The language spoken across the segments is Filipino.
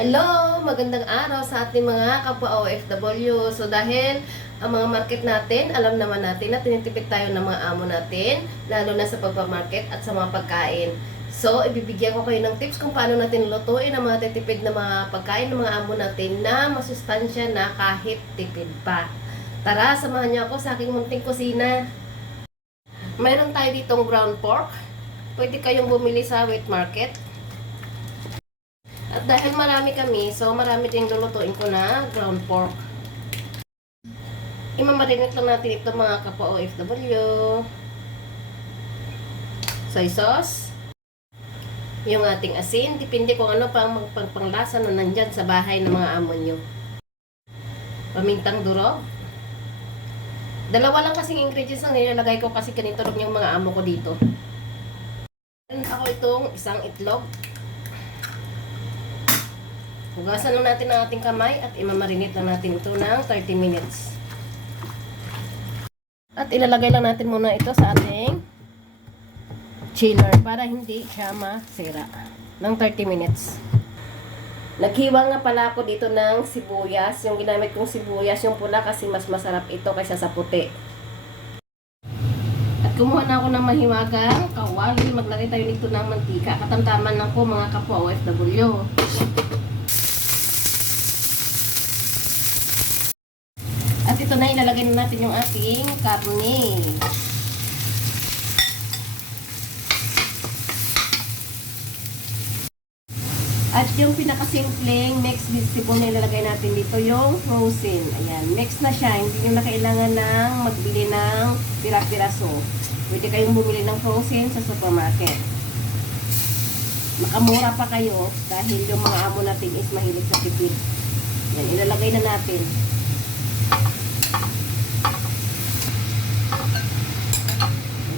Hello! Magandang araw sa ating mga kapwa OFW. So dahil ang mga market natin, alam naman natin na tinitipid tayo ng mga amo natin, lalo na sa pagpamarket at sa mga pagkain. So, ibibigyan ko kayo ng tips kung paano natin lutuin ang mga titipid na mga pagkain ng mga amo natin na masustansya na kahit tipid pa. Tara, samahan niyo ako sa aking munting kusina. Mayroon tayo ditong ground pork. Pwede kayong bumili sa wet market. At dahil marami kami, so marami din lulutuin ko na ground pork. Imamarinate lang natin ito mga kapwa OFW. Soy sauce. Yung ating asin. Depende kung ano pang panglasa na nandyan sa bahay ng mga amo nyo. Pamintang durog. Dalawa lang kasing ingredients ang nilalagay ko kasi kaniturog yung mga amo ko dito. And ako itong isang itlog. Hugasan lang natin ang ating kamay at imamarinate lang natin ito ng 30 minutes. At ilalagay lang natin muna ito sa ating chiller para hindi siya masira ng 30 minutes. Naghiwa nga pala ako dito ng sibuyas. Yung ginamit kong sibuyas, yung pula kasi mas masarap ito kaysa sa puti. At kumuha na ako ng mahiwagang kawali. Maglagay tayo nito ng mantika. Katamtaman lang po mga kapwa OFW. At ito na, ilalagay na natin yung ating karne. At yung pinakasimpleng mixed vegetable na ilalagay natin dito yung frozen. Ayan, mix na siya. Hindi nyo na kailangan ng magbili ng pira-piraso. Pwede kayong bumili ng frozen sa supermarket. Makamura pa kayo dahil yung mga amo natin is mahilig sa tipid. Ayan, ilalagay na natin.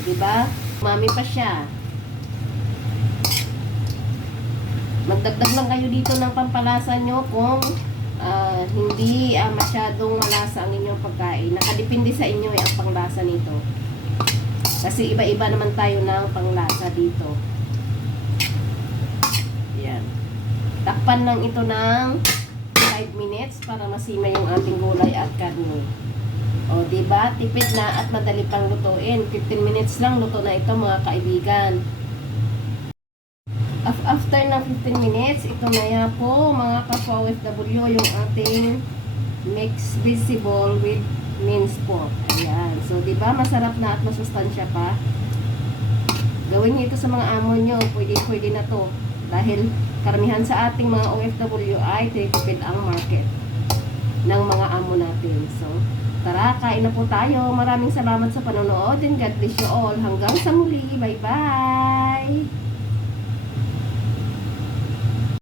Diba? Mami pa siya. Magdagdag lang kayo dito ng pampalasa nyo kung hindi masyadong malasa ang inyong pagkain. Nakadepende sa inyo ang panglasa nito. Kasi iba-iba naman tayo ng panglasa dito. Yan. Takpan lang ito ng 5 minutes para masima yung ating gulay at karne. O, diba? Tipid na at madali pang lutuin. 15 minutes lang luto na ito mga kaibigan. After ng 15 minutes, ito na yan po mga kapwa OFW yung ating mixed vegetable with minced pork. Ayan. So, diba? Masarap na at masustansya pa. Gawin niyo ito sa mga amo nyo. Pwede na to. Dahil karamihan sa ating mga OFW ay tinitipid ang market ng mga amo natin. So, tara, kain na po tayo. Maraming salamat sa panonood and God bless you all. Hanggang sa muli. Bye-bye!